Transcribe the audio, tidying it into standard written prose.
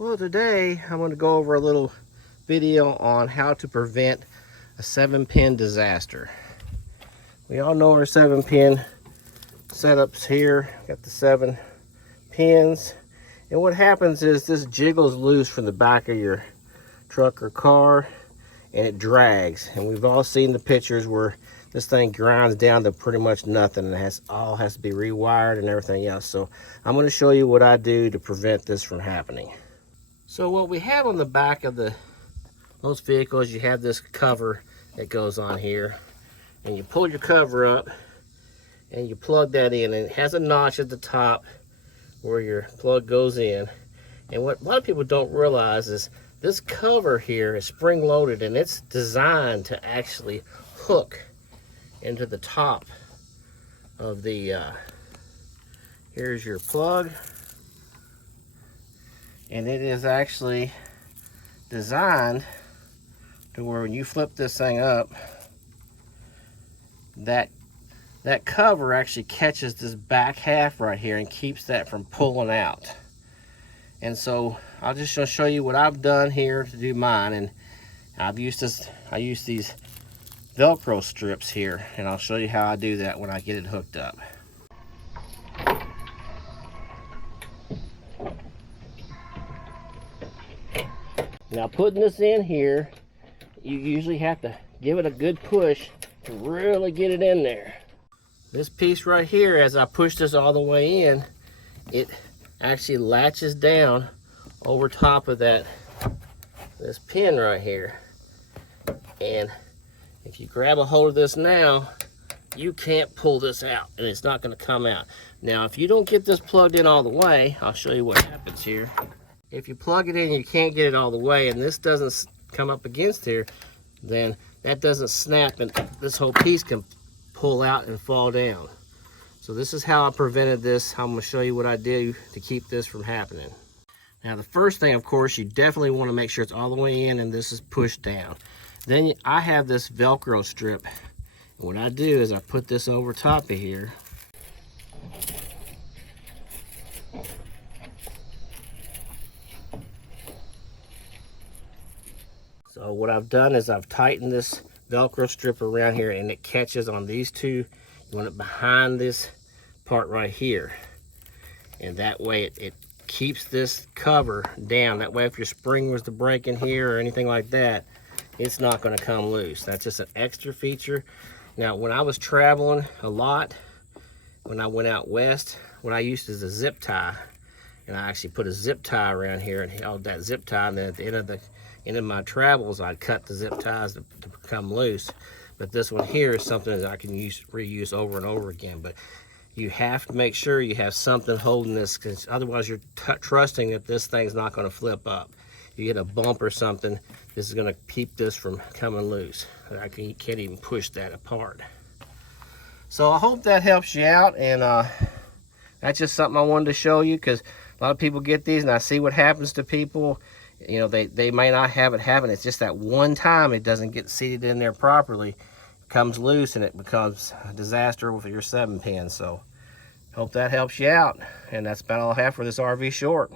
Well, today I'm going to go over a little video on how to prevent a 7-pin disaster. We all know our 7-pin setups here. Got the 7 pins, and what happens is this jiggles loose from the back of your truck or car, and it drags. And we've all seen the pictures where this thing grinds down to pretty much nothing, and it all has to be rewired and everything else. So I'm going to show you what I do to prevent this from happening. So what we have on the back of most vehicles, you have this cover that goes on here, and you pull your cover up and you plug that in, and it has a notch at the top where your plug goes in. And what a lot of people don't realize is this cover here is spring loaded, and it's designed to actually hook into the top of the here's your plug. And it is actually designed to where when you flip this thing up, that cover actually catches this back half right here and keeps that from pulling out. And so I'll just show you what I've done here to do mine. And I use these Velcro strips here, and I'll show you how I do that when I get it hooked up. Now, putting this in here, you usually have to give it a good push to really get it in there. This piece right here, as I push this all the way in, it actually latches down over top of this pin right here. And if you grab a hold of this now, you can't pull this out, and it's not going to come out. Now, if you don't get this plugged in all the way, I'll show you what happens here. If you plug it in and you can't get it all the way, and this doesn't come up against here, then that doesn't snap, and this whole piece can pull out and fall down. So this is how I prevented this. I'm going to show you what I do to keep this from happening. Now, the first thing, of course, you definitely want to make sure it's all the way in and this is pushed down. Then I have this Velcro strip. And what I do is I put this over top of here. So what I've done is I've tightened this Velcro strip around here, and it catches on these two. You want it behind this part right here. And that way it keeps this cover down. That way if your spring was to break in here or anything like that, it's not going to come loose. That's just an extra feature. Now, when I was traveling a lot, when I went out west, what I used is a zip tie. And I actually put a zip tie around here and held that zip tie, and then at the end of my travels, I'd cut the zip ties to come loose. But this one here is something that I can reuse over and over again. But you have to make sure you have something holding this, because otherwise you're trusting that this thing's not going to flip up. You get a bump or something, this is going to keep this from coming loose. You can't even push that apart. So I hope that helps you out, and that's just something I wanted to show you, because a lot of people get these and I see what happens to people. You know, they may not have it happen. It's just that one time it doesn't get seated in there properly, it comes loose, and it becomes a disaster with your 7-pin. So hope that helps you out, and that's about all I have for this RV short.